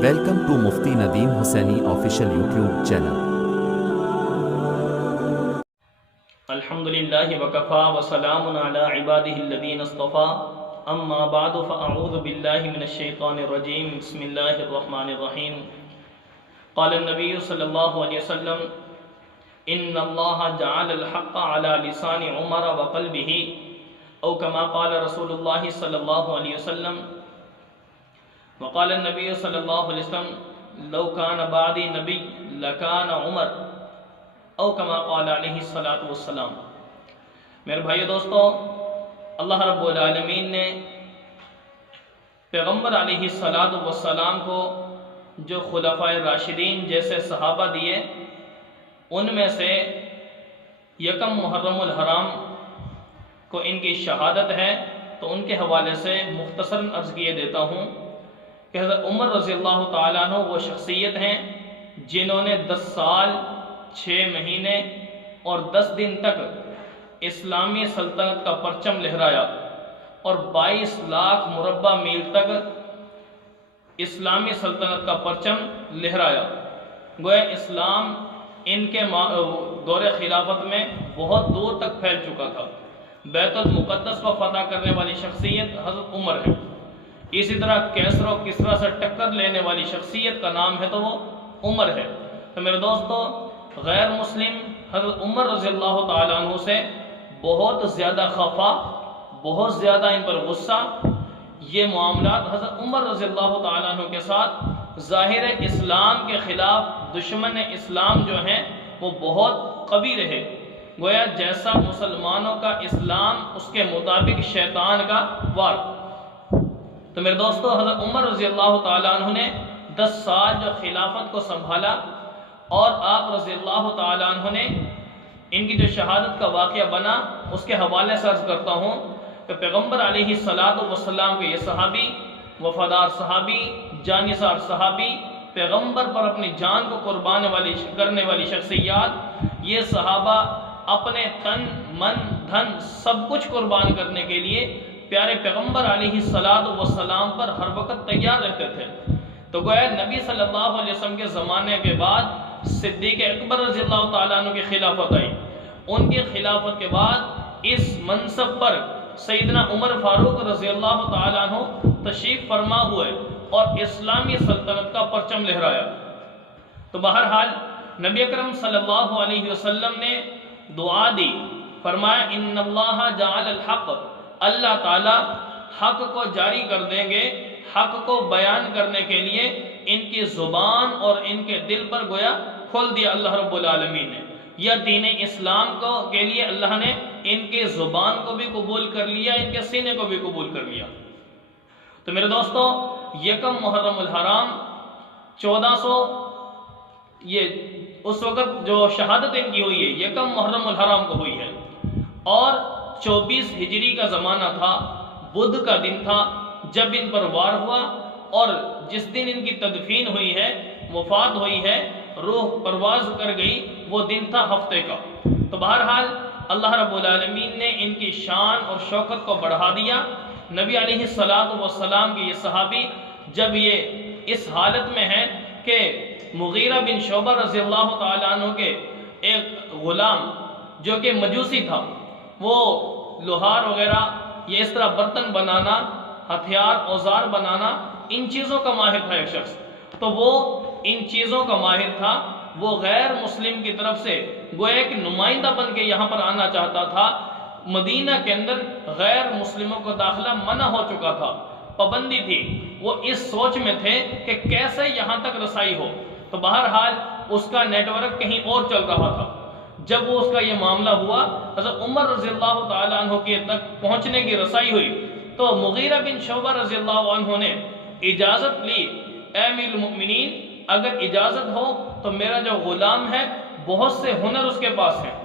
Welcome to Mufti Nadeem Hussaini official YouTube channel. الحمدللہ وکفا وسلام علی عبادہ الذین اصطفیٰ اما بعد فاعوذ باللہ من الشیطان الرجیم بسم اللہ الرحمن الرحیم قال النبی صلی اللہ علیہ وسلم ان اللہ جعل الحق علی لسان عمر وقلبہ او کما قال رسول اللہ صلی اللہ علیہ وسلم وقال النبی صلی اللہ علیہ وسلم لو کان بعدی نبی لکان عمر او کما قال علیہ الصلاۃ والسلام۔ میرے بھائیو دوستو، اللہ رب العالمین نے پیغمبر علیہ الصلاۃ والسلام کو جو خلفائے راشدین جیسے صحابہ دیے، ان میں سے یکم محرم الحرام کو ان کی شہادت ہے، تو ان کے حوالے سے مختصراً عرض کیے دیتا ہوں کہ حضرت عمر رضی اللہ تعالیٰ عنہ وہ شخصیت ہیں جنہوں نے 10 سال 6 مہینے اور 10 دن تک اسلامی سلطنت کا پرچم لہرایا اور 22 لاکھ مربع میل تک اسلامی سلطنت کا پرچم لہرایا۔ گویا اسلام ان کے دور خلافت میں بہت دور تک پھیل چکا تھا۔ بیت المقدس کو فتح کرنے والی شخصیت حضرت عمر ہے۔ اسی طرح کیسر و کسرا سے ٹکر لینے والی شخصیت کا نام ہے تو وہ عمر ہے۔ تو میرے دوستو، غیر مسلم حضرت عمر رضی اللہ تعالیٰ عنہ سے بہت زیادہ خفا، بہت زیادہ ان پر غصہ، یہ معاملات حضرت عمر رضی اللہ تعالیٰ عنہ کے ساتھ ظاہر اسلام کے خلاف دشمن اسلام جو ہیں وہ بہت قوی رہے۔ گویا جیسا مسلمانوں کا اسلام اس کے مطابق شیطان کا وار۔ تو میرے دوستو، حضرت عمر رضی اللہ تعالیٰ عنہ نے 10 سال جو خلافت کو سنبھالا، اور آپ رضی اللہ تعالیٰ عنہ نے ان کی جو شہادت کا واقعہ بنا اس کے حوالے سے عرض کرتا ہوں کہ پیغمبر علیہ الصلاۃ والسلام کے یہ صحابی، وفادار صحابی، جانثار صحابی، پیغمبر پر اپنی جان کو قربان کرنے والی شخصیات، یہ صحابہ اپنے تن من دھن سب کچھ قربان کرنے کے لیے پیارے پیغمبر علیہ الصلاۃ والسلام پر ہر وقت تیار رہتے تھے۔ تو گویا نبی صلی اللہ علیہ وسلم کے زمانے کے بعد صدیق اکبر رضی اللہ تعالیٰ عنہ کی خلافت آئی۔ ان کی خلافت کے بعد اس منصب پر سیدنا عمر فاروق رضی اللہ تعالیٰ عنہ تشریف فرما ہوئے اور اسلامی سلطنت کا پرچم لہرایا۔ تو بہرحال نبی اکرم صلی اللہ علیہ وسلم نے دعا دی، فرمایا ان اللہ جعل الحق، اللہ تعالیٰ حق کو جاری کر دیں گے، حق کو بیان کرنے کے لیے ان کی زبان اور ان کے دل پر گویا کھول دیا اللہ رب العالمین نے، یا دین اسلام کے لیے اللہ نے ان کی زبان کو بھی قبول کر لیا، ان کے سینے کو بھی قبول کر لیا۔ تو میرے دوستو، یکم محرم الحرام 1400، یہ اس وقت جو شہادت ان کی ہوئی ہے یکم محرم الحرام کو ہوئی ہے، اور 24 ہجری کا زمانہ تھا، بدھ کا دن تھا جب ان پر وار ہوا، اور جس دن ان کی تدفین ہوئی ہے، وفات ہوئی ہے، روح پرواز کر گئی، وہ دن تھا ہفتے کا۔ تو بہرحال اللہ رب العالمین نے ان کی شان اور شوکت کو بڑھا دیا۔ نبی علیہ الصلاۃ والسلام کے یہ صحابی جب یہ اس حالت میں ہیں کہ مغیرہ بن شعبہ رضی اللہ تعالیٰ عنہ کے ایک غلام جو کہ مجوسی تھا، وہ لوہار وغیرہ یہ اس طرح برتن بنانا، ہتھیار اوزار بنانا، ان چیزوں کا ماہر تھا ایک شخص، تو وہ ان چیزوں کا ماہر تھا، وہ غیر مسلم کی طرف سے گویا ایک نمائندہ بن کے یہاں پر آنا چاہتا تھا۔ مدینہ کے اندر غیر مسلموں کو داخلہ منع ہو چکا تھا، پابندی تھی، وہ اس سوچ میں تھے کہ کیسے یہاں تک رسائی ہو۔ تو بہرحال اس کا نیٹ ورک کہیں اور چل رہا تھا۔ جب وہ اس کا یہ معاملہ ہوا، حضرت عمر رضی اللہ تعالیٰ عنہ کے تک پہنچنے کی رسائی ہوئی، تو مغیرہ بن شعبہ رضی اللہ عنہ نے اجازت لی، اے امیر المؤمنین، اگر اجازت ہو تو میرا جو غلام ہے بہت سے ہنر اس کے پاس ہیں،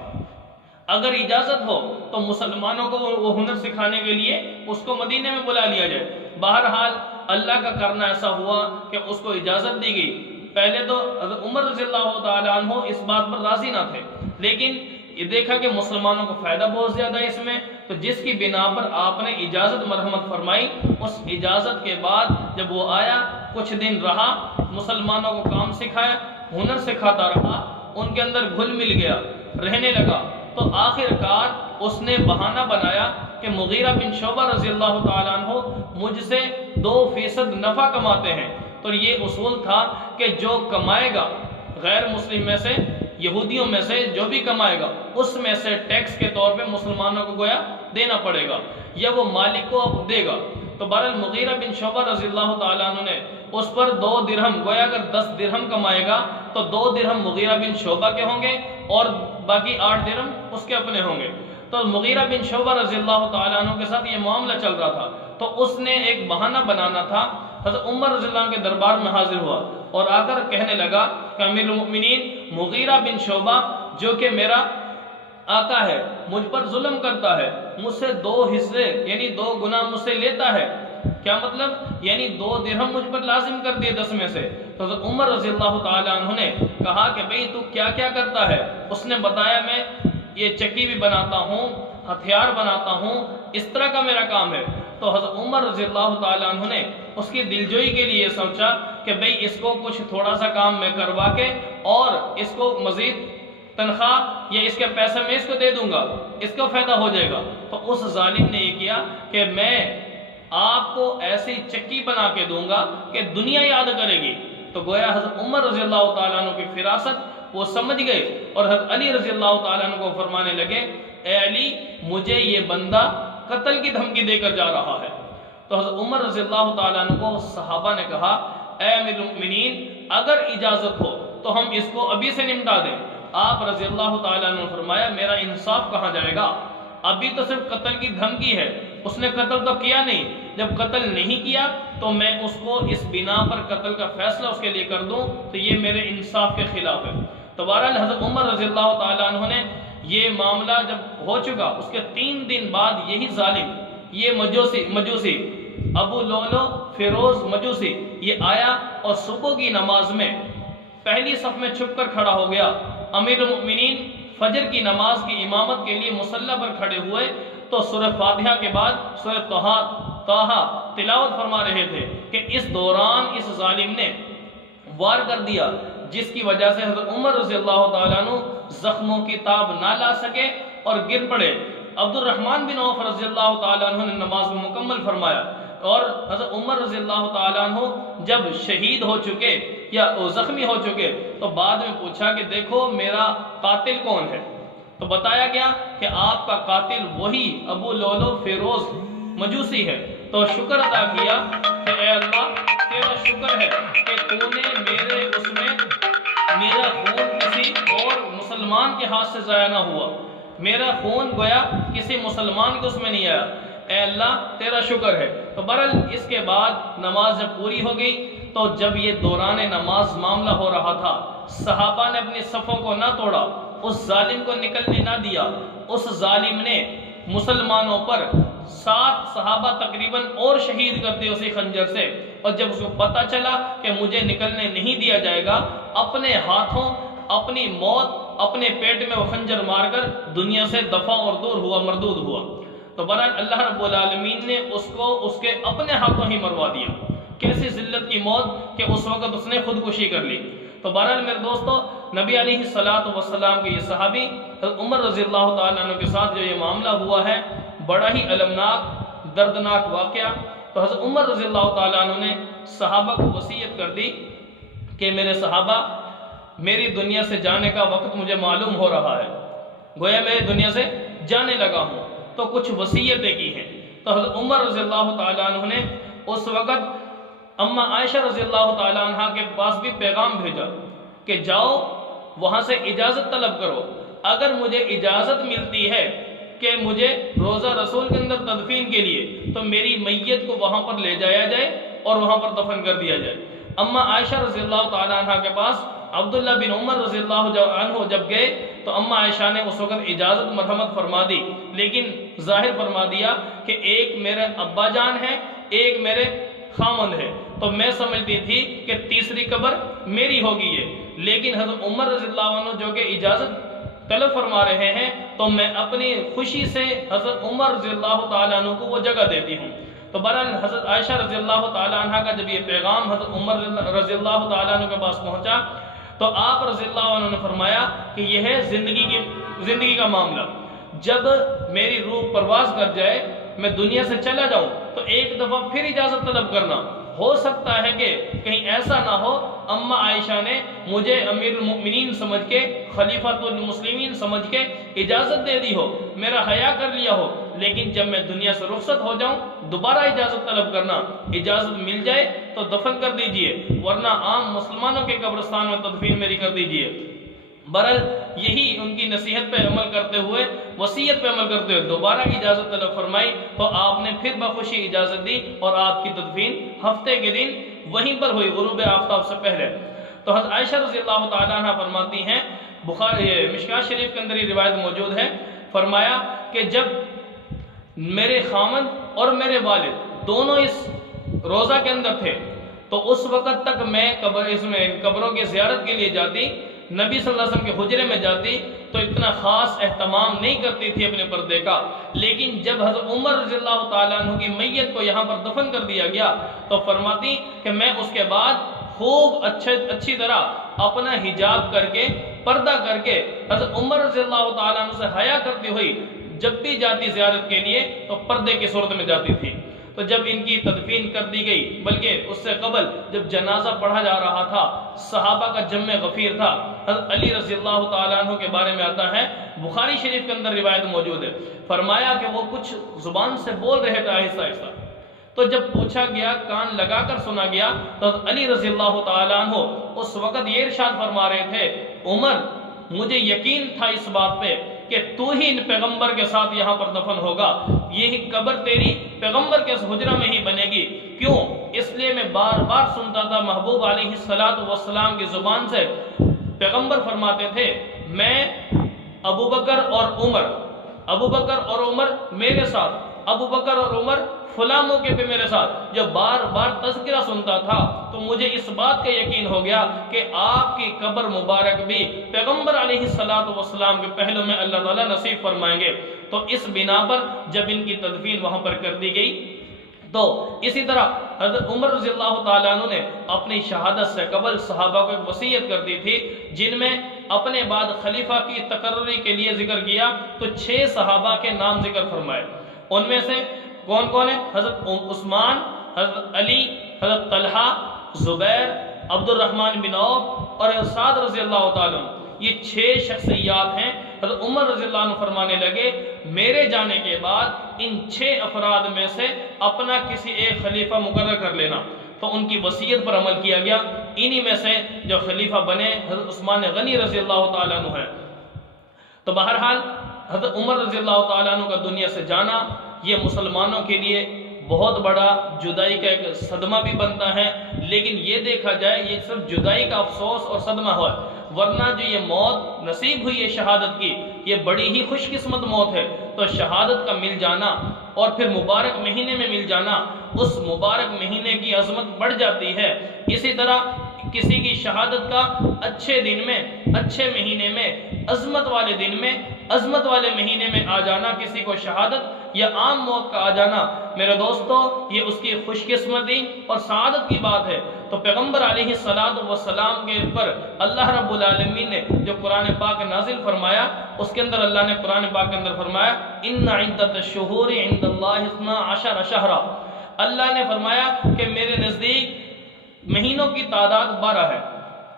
اگر اجازت ہو تو مسلمانوں کو وہ ہنر سکھانے کے لیے اس کو مدینے میں بلا لیا جائے۔ بہرحال اللہ کا کرنا ایسا ہوا کہ اس کو اجازت دی گئی۔ پہلے تو حضرت عمر رضی اللہ تعالیٰ عنہ اس بات پر راضی نہ تھے، لیکن یہ دیکھا کہ مسلمانوں کو فائدہ بہت زیادہ ہے اس میں، تو جس کی بنا پر آپ نے اجازت مرحمت فرمائی، اس اجازت کے بعد جب وہ آیا کچھ دن رہا، مسلمانوں کو کام سکھایا، ہنر سکھاتا رہا، ان کے اندر گھل مل گیا، رہنے لگا، تو آخر کار اس نے بہانہ بنایا کہ مغیرہ بن شعبہ رضی اللہ تعالیٰ عنہ مجھ سے 2% نفع کماتے ہیں، تو یہ اصول تھا کہ جو کمائے گا غیر مسلم میں سے، یہودیوں میں سے جو بھی کمائے گا اس میں سے ٹیکس کے طور پہ مسلمانوں کو گویا دینا پڑے گا، یا وہ مالک کو اب دے گا۔ تو بہرحال مغیرہ بن شعبہ رضی اللہ تعالیٰ عنہ نے اس پر 2 درہم، گویا اگر 10 درہم کمائے گا تو 2 درہم مغیرہ بن شعبہ کے ہوں گے اور باقی 8 درہم اس کے اپنے ہوں گے۔ تو مغیرہ بن شعبہ رضی اللہ تعالیٰ عنہ کے ساتھ یہ معاملہ چل رہا تھا، تو اس نے ایک بہانہ بنانا تھا، حضرت عمر رضی اللہ عنہ کے دربار میں حاضر ہوا اور آ کر کہنے لگا کہ امیر المؤمنین مغیرہ بن شعبہ جو کہ میرا آقا ہے مجھ پر ظلم کرتا ہے، مجھ سے 2 حصے یعنی 2 گنا مجھ سے لیتا ہے۔ کیا مطلب؟ یعنی 2 درہم مجھ پر لازم کر دیے 10 میں سے۔ تو حضرت عمر رضی اللہ تعالیٰ عنہ نے کہا کہ بھئی تو کیا کیا کرتا ہے؟ اس نے بتایا میں یہ چکی بھی بناتا ہوں، ہتھیار بناتا ہوں، اس طرح کا میرا کام ہے۔ تو حضرت عمر رضی اللہ تعالیٰ عنہ نے اس کی دلجوئی کے لیے سوچا کہ بھئی اس کو کچھ تھوڑا سا کام میں کروا کے اور اس کو مزید تنخواہ یا اس کے پیسے میں اس کو دے دوں گا، اس کو فائدہ ہو جائے گا۔ تو اس ظالم نے یہ کیا کہ میں آپ کو ایسی چکی بنا کے دوں گا کہ دنیا یاد کرے گی۔ تو گویا حضرت عمر رضی اللہ تعالیٰ عنہ کی فراست وہ سمجھ گئے اور حضرت علی رضی اللہ تعالیٰ عنہ کو فرمانے لگے اے علی مجھے یہ بندہ قتل کی دھمکی دے کر جا رہا ہے۔ تو حضرت عمر رضی اللہ تعالیٰ عنہ کو صحابہ نے کہا اے امیر المؤمنین اگر اجازت ہو تو ہم اس کو ابھی سے نمٹا دیں۔ آپ رضی اللہ تعالیٰ عنہ نے فرمایا میرا انصاف کہاں جائے گا، ابھی تو صرف قتل کی دھمکی ہے، اس نے قتل تو کیا نہیں، جب قتل نہیں کیا تو میں اس کو اس بنا پر قتل کا فیصلہ اس کے لیے کر دوں تو یہ میرے انصاف کے خلاف ہے۔ تو بہرحال حضرت عمر رضی اللہ تعالیٰ عنہ نے یہ معاملہ جب ہو چکا اس کے 3 دن بعد یہی ظالم، یہ مجوسی ابو لولو فیروز مجوسی یہ آیا اور صبح کی نماز میں پہلی صف میں چھپ کر کھڑا ہو گیا۔ امیر المؤمنین فجر کی نماز کی امامت کے لیے مصلی پر کھڑے ہوئے تو سورہ فاتحہ کے بعد سورہ طٰہٰ تلاوت فرما رہے تھے کہ اس دوران اس ظالم نے وار کر دیا جس کی وجہ سے حضرت عمر رضی اللہ تعالیٰ عنہ زخموں کی تاب نہ لا سکے اور گر پڑے۔ عبد الرحمن بن عوف رضی اللہ تعالیٰ عنہ نے نماز کو مکمل فرمایا اور حضرت عمر رضی اللہ تعالیٰ عنہ جب شہید ہو چکے یا زخمی ہو چکے تو بعد میں پوچھا کہ دیکھو میرا قاتل کون ہے، تو بتایا گیا کہ آپ کا قاتل وہی ابو لولو فیروز مجوسی ہے۔ تو شکر ادا کیا کہ اے اللہ تیرا شکر ہے کہ تو نے میرے اس میں میرا خون کسی اور مسلمان کے ہاتھ سے ضائع نہ ہوا، میرا خون گویا کسی مسلمان کے اس میں نہیں آیا، اے اللہ تیرا شکر ہے۔ تو بہرحال اس کے بعد نماز جب پوری ہو گئی تو جب یہ دوران نماز معاملہ ہو رہا تھا صحابہ نے اپنی صفوں کو نہ توڑا، اس ظالم کو نکلنے نہ دیا۔ اس ظالم نے مسلمانوں پر 7 صحابہ تقریباً اور شہید کر دیے اسی خنجر سے، اور جب اس کو پتہ چلا کہ مجھے نکلنے نہیں دیا جائے گا اپنے ہاتھوں اپنی موت اپنے پیٹ میں وہ خنجر مار کر دنیا سے دفع اور دور ہوا، مردود ہوا۔ تو بہرحال اللہ رب العالمین نے اس کو اس کے اپنے ہاتھوں ہی مروا دیا۔ کیسی ذلت کی موت کہ اس وقت اس نے خودکشی کر لی۔ تو بہرحال میرے دوستو نبی علیہ السلام کے یہ صحابی حضرت عمر رضی اللہ تعالیٰ عنہ کے ساتھ جو یہ معاملہ ہوا ہے بڑا ہی المناک دردناک واقعہ۔ تو حضرت عمر رضی اللہ تعالیٰ عنہ نے صحابہ کو وصیت کر دی کہ میرے صحابہ میری دنیا سے جانے کا وقت مجھے معلوم ہو رہا ہے، گویا میں دنیا سے جانے لگا ہوں، تو کچھ وصیتیں کی ہیں۔ تو حضرت عمر رضی اللہ تعالیٰ عنہ نے اس وقت اما عائشہ رضی اللہ تعالیٰ عنہ کے پاس بھی پیغام بھیجا کہ جاؤ وہاں سے اجازت طلب کرو، اگر مجھے اجازت ملتی ہے کہ مجھے روزہ رسول کے اندر تدفین کے لیے تو میری میت کو وہاں پر لے جایا جائے اور وہاں پر دفن کر دیا جائے۔ اما عائشہ رضی اللہ تعالیٰ عنہ کے پاس عبداللہ بن عمر رضی اللہ عنہ جب گئے تو اما عائشہ نے اس وقت اجازت مرحمت فرما دی، لیکن ظاہر فرما دیا کہ ایک میرے ابا جان ہے ایک میرے خامند ہے، تو میں سمجھتی تھی کہ تیسری قبر میری ہوگی یہ، لیکن حضرت عمر رضی اللہ عنہ جو کہ اجازت طلب فرما رہے ہیں تو میں اپنی خوشی سے حضرت عمر رضی اللہ تعالیٰ عنہ کو وہ جگہ دیتی ہوں۔ تو بہرحال حضرت عائشہ رضی اللہ تعالیٰ عنہ کا جب یہ پیغام حضرت عمر رضی اللہ تعالیٰ عنہ کے پاس پہنچا تو آپ رضی اللہ عنہ نے فرمایا کہ یہ ہے زندگی کا معاملہ، جب میری روح پرواز کر جائے، میں دنیا سے چلا جاؤں تو ایک دفعہ پھر اجازت طلب کرنا، ہو سکتا ہے کہ کہیں ایسا نہ ہو اماں عائشہ نے مجھے امیر المؤمنین سمجھ کے، خلیفۃ المسلمین سمجھ کے اجازت دے دی ہو، میرا حیا کر لیا ہو، لیکن جب میں دنیا سے رخصت ہو جاؤں دوبارہ اجازت طلب کرنا، اجازت مل جائے تو دفن کر دیجئے، ورنہ عام مسلمانوں کے قبرستان میں تدفین میری کر دیجئے۔ برحال یہی ان کی نصیحت پہ عمل کرتے ہوئے، وصیت پہ عمل کرتے ہوئے دوبارہ اجازت طلب فرمائی تو آپ نے پھر بخوشی اجازت دی، اور آپ کی تدفین ہفتے کے دن وہیں پر ہوئی غروب آفتاب سے پہلے۔ تو حضرت عائشہ رضی اللہ تعالیٰ عنہ فرماتی ہیں، مشکوٰۃ شریف کے اندر یہ روایت موجود ہے، فرمایا کہ جب میرے خامند اور میرے والد دونوں اس روزہ کے اندر تھے تو اس وقت تک میں قبروں کی زیارت کے لیے جاتی، نبی صلی اللہ علیہ وسلم کے حجرے میں جاتی تو اتنا خاص اہتمام نہیں کرتی تھی اپنے پردے کا، لیکن جب حضرت عمر رضی اللہ تعالیٰ عنہ کی میت کو یہاں پر دفن کر دیا گیا تو فرماتی کہ میں اس کے بعد خوب اچھی طرح اپنا حجاب کر کے، پردہ کر کے حضرت عمر رضی اللہ تعالیٰ عنہ سے حیا کرتی ہوئی جب بھی جاتی زیارت کے لیے تو پردے کی صورت میں جاتی تھی۔ تو جب ان کی تدفین کر دی گئی، بلکہ اس سے قبل جب جنازہ پڑھا جا رہا تھا، صحابہ کا جمع غفیر تھا، حضرت علی رضی اللہ تعالیٰ عنہ کے بارے میں آتا ہے، بخاری شریف کے اندر روایت موجود ہے، فرمایا کہ وہ کچھ زبان سے بول رہے تھے آہستہ آہستہ، تو جب پوچھا گیا، کان لگا کر سنا گیا تو حضرت علی رضی اللہ تعالیٰ عنہ اس وقت یہ ارشاد فرما رہے تھے، عمر مجھے یقین تھا اس بات پہ کہ تو ہی ان پیغمبر کے ساتھ یہاں پر دفن ہوگا، یہی قبر تیری پیغمبر کے حجرہ میں ہی بنے گی، کیوں؟ اس لیے میں بار بار سنتا تھا محبوب علیہ السلام کی زبان سے، پیغمبر فرماتے تھے میں ابو بکر اور عمر میرے ساتھ، ابو بکر اور عمر فلاں موقع پہ میرے ساتھ، جب بار بار تذکرہ سنتا تھا تو مجھے اس بات کا یقین ہو گیا کہ آپ کی قبر مبارک بھی پیغمبر علیہ السلام کے پہلو میں اللہ تعالیٰ نصیب فرمائیں گے۔ تو اس بنا پر جب ان کی تدفین وہاں پر کر دی گئی تو اسی طرح حضرت عمر رضی اللہ تعالیٰ عنہ نے اپنی شہادت سے قبل صحابہ کو ایک وصیت کر دی تھی، جن میں اپنے بعد خلیفہ کی تقرری کے لیے ذکر کیا تو 6 صحابہ کے نام ذکر فرمائے، ان میں سے کون کون ہے؟ حضرت عثمان، حضرت علی، حضرت طلحہ، زبیر، عبد الرحمن بن عوف اور سعد رضی اللہ تعالیٰ عنہ، یہ 6 شخصیات ہیں۔ حضرت عمر رضی اللہ عنہ فرمانے لگے میرے جانے کے بعد ان 6 افراد میں سے اپنا کسی ایک خلیفہ مقرر کر لینا، تو ان کی وصیت پر عمل کیا گیا۔ انہی میں سے جو خلیفہ بنے حضرت عثمان غنی رضی اللہ تعالیٰ عنہ ہیں۔ تو بہرحال حضرت عمر رضی اللہ تعالیٰ عنہ کا دنیا سے جانا یہ مسلمانوں کے لیے بہت بڑا جدائی کا ایک صدمہ بھی بنتا ہے، لیکن یہ دیکھا جائے یہ صرف جدائی کا افسوس اور صدمہ ہوا، ورنہ جو یہ موت نصیب ہوئی ہے شہادت کی، یہ بڑی ہی خوش قسمت موت ہے۔ تو شہادت کا مل جانا اور پھر مبارک مہینے میں مل جانا، اس مبارک مہینے کی عظمت بڑھ جاتی ہے۔ اسی طرح کسی کی شہادت کا اچھے دن میں، اچھے مہینے میں، عظمت والے دن میں، عظمت والے مہینے میں آ جانا، کسی کو شہادت یا عام موت کا آ جانا، میرے دوستو یہ اس کی خوش قسمتی اور سعادت کی بات ہے۔ تو پیغمبر علیہ السلام کے اوپر اللہ رب العالمین نے جو قرآن پاک نازل فرمایا، اس کے اندر اللہ نے قرآن پاک کے اندر فرمایا ان عدت الشہور عند اللہ 12 شہرا، اللہ نے فرمایا کہ میرے نزدیک مہینوں کی تعداد 12 ہے،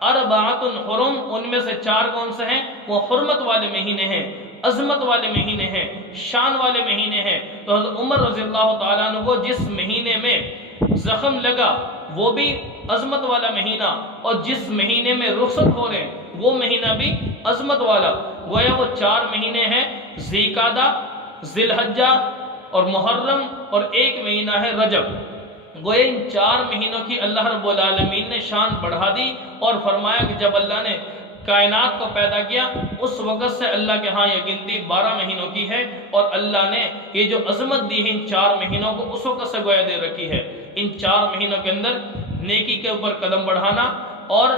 اربعۃ حرم، ان میں سے 4 کون سے ہیں؟ وہ حرمت والے مہینے ہیں، عظمت والے مہینے ہیں، شان والے مہینے ہیں۔ تو حضرت عمر رضی اللہ تعالیٰ عنہ کو جس مہینے میں زخم لگا وہ بھی عظمت والا مہینہ، اور جس مہینے میں رخصت ہو رہے ہیں وہ مہینہ بھی عظمت والا، گویا وہ 4 مہینے ہیں، ذی القعدہ، ذی الحجہ اور محرم، اور 1 مہینہ ہے رجب۔ گویا ان 4 مہینوں کی اللہ رب العالمین نے شان بڑھا دی، اور فرمایا کہ جب اللہ نے کائنات کو پیدا کیا اس وقت سے اللہ کے ہاں یہ گنتی 12 مہینوں کی ہے، اور اللہ نے یہ جو عظمت دی ہے ان 4 مہینوں کو اس وقت سے گویا دے رکھی ہے۔ ان 4 مہینوں کے اندر نیکی کے اوپر قدم بڑھانا اور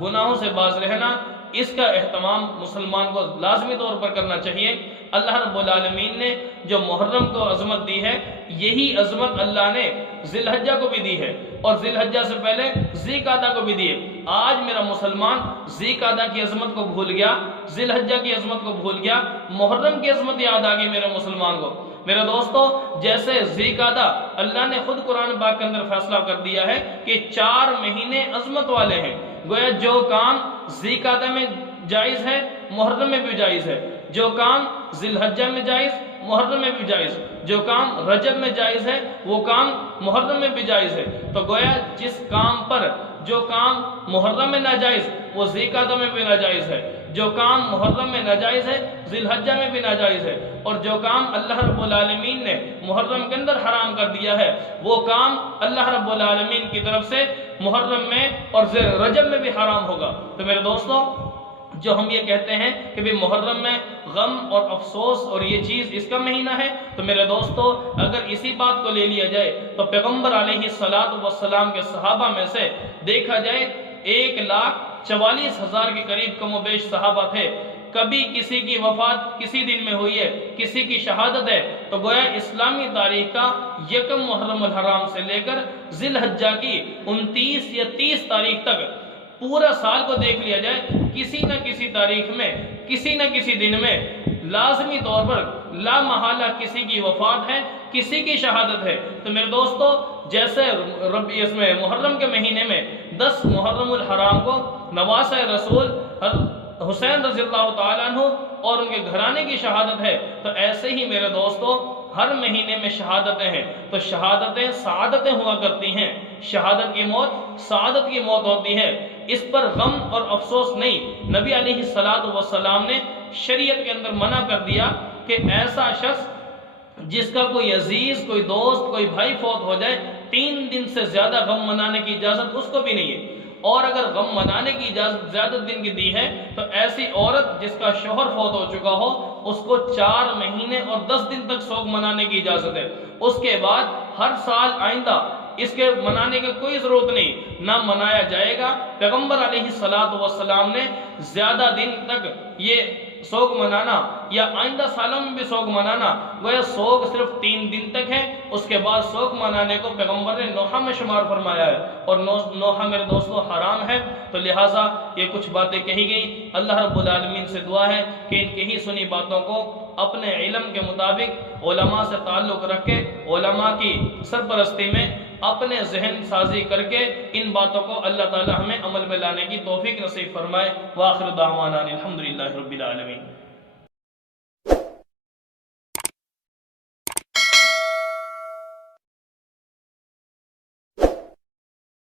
گناہوں سے باز رہنا، اس کا اہتمام مسلمان کو لازمی طور پر کرنا چاہیے۔ اللہ رب العالمین نے جو محرم کو عظمت دی ہے، یہی عظمت اللہ نے ذی الحجہ کو بھی دی ہے، اور ذی الحجہ سے پہلے ذی قعدہ کو بھی دی ہے۔ آج میرا مسلمان ذی قعدہ کی عظمت کو بھول گیا، ذی الحجہ کی عظمت کو بھول گیا، محرم کی عظمت یاد آ گئی میرے مسلمان کو۔ میرے دوستو، جیسے ذی قعدہ اللہ نے خود قرآن پاک کے اندر فیصلہ کر دیا ہے کہ 4 مہینے عظمت والے ہیں، گویا جو کام ذی قعدہ میں جائز ہے محرم میں بھی جائز ہے، جو کام ذی الحجہ میں جائز محرم میں بھی جائز، جو کام رجب میں جائز ہے وہ کام محرم میں بھی جائز ہے۔ تو گویا جس کام پر جو کام محرم میں ناجائز وہ ذی قعدہ میں بھی ناجائز ہے، جو کام محرم میں ناجائز ہے ذی الحجہ میں بھی ناجائز ہے، اور جو کام اللہ رب العالمین نے محرم کے اندر حرام کر دیا ہے وہ کام اللہ رب العالمین کی طرف سے محرم میں اور رجب میں بھی حرام ہوگا۔ تو میرے دوستو، جو ہم یہ کہتے ہیں کہ بھی محرم میں غم اور افسوس اور یہ چیز اس کا مہینہ ہے، تو میرے دوستو اگر اسی بات کو لے لیا جائے تو پیغمبر علیہ السلام کے صحابہ میں سے دیکھا جائے 1,44,000 کے قریب کم و بیش صحابہ تھے۔ کبھی کسی کی وفات کسی دن میں ہوئی ہے، کسی کی شہادت ہے، تو گویا اسلامی تاریخ کا یکم محرم الحرام سے لے کر ذی الحجہ کی 29 یا 30 تاریخ تک پورا سال کو دیکھ لیا جائے، کسی نہ کسی تاریخ میں کسی نہ کسی دن میں لازمی طور پر لا محالہ کسی کی وفات ہے، کسی کی شہادت ہے۔ تو میرے دوستو، جیسے اس میں محرم کے مہینے میں 10 محرم الحرام کو نواسہ رسول حسین رضی اللہ تعالیٰ عنہ اور ان کے گھرانے کی شہادت ہے، تو ایسے ہی میرے دوستو ہر مہینے میں شہادتیں ہیں، تو شہادتیں سعادتیں ہوا کرتی ہیں، شہادت کی موت سعادت کی موت ہوتی ہے، اس پر غم اور افسوس نہیں۔ نبی علیہ السلام نے شریعت کے اندر منع کر دیا کہ ایسا شخص جس کا کوئی عزیز، کوئی دوست، کوئی بھائی فوت ہو جائے، 3 دن سے زیادہ غم منانے کی اجازت اس کو بھی نہیں ہے، اور اگر غم منانے کی اجازت زیادہ دن کی دی ہے تو ایسی عورت جس کا شوہر فوت ہو چکا ہو اس کو 4 مہینے اور 10 دن تک سوگ منانے کی اجازت ہے۔ اس کے بعد ہر سال آئندہ اس کے منانے کی کوئی ضرورت نہیں، نہ منایا جائے گا۔ پیغمبر علیہ السلام نے زیادہ دن تک یہ سوگ منانا یا آئندہ سالوں میں بھی سوگ منانا، گویا سوگ صرف 3 دن تک ہے، اس کے بعد سوگ منانے کو پیغمبر نے نوحہ میں شمار فرمایا ہے، اور نوحہ میرے دوستو حرام ہے۔ تو لہٰذا یہ کچھ باتیں کہی گئی، اللہ رب العالمین سے دعا ہے کہ ان کہی سنی باتوں کو اپنے علم کے مطابق علماء سے تعلق رکھ کے علماء کی سرپرستی میں اپنے ذہن سازی کر کے ان باتوں کو اللہ تعالی ہمیں عمل میں لانے کی توفیق نصیب فرمائے۔ وآخر دعوانا الحمدللہ رب العالمین۔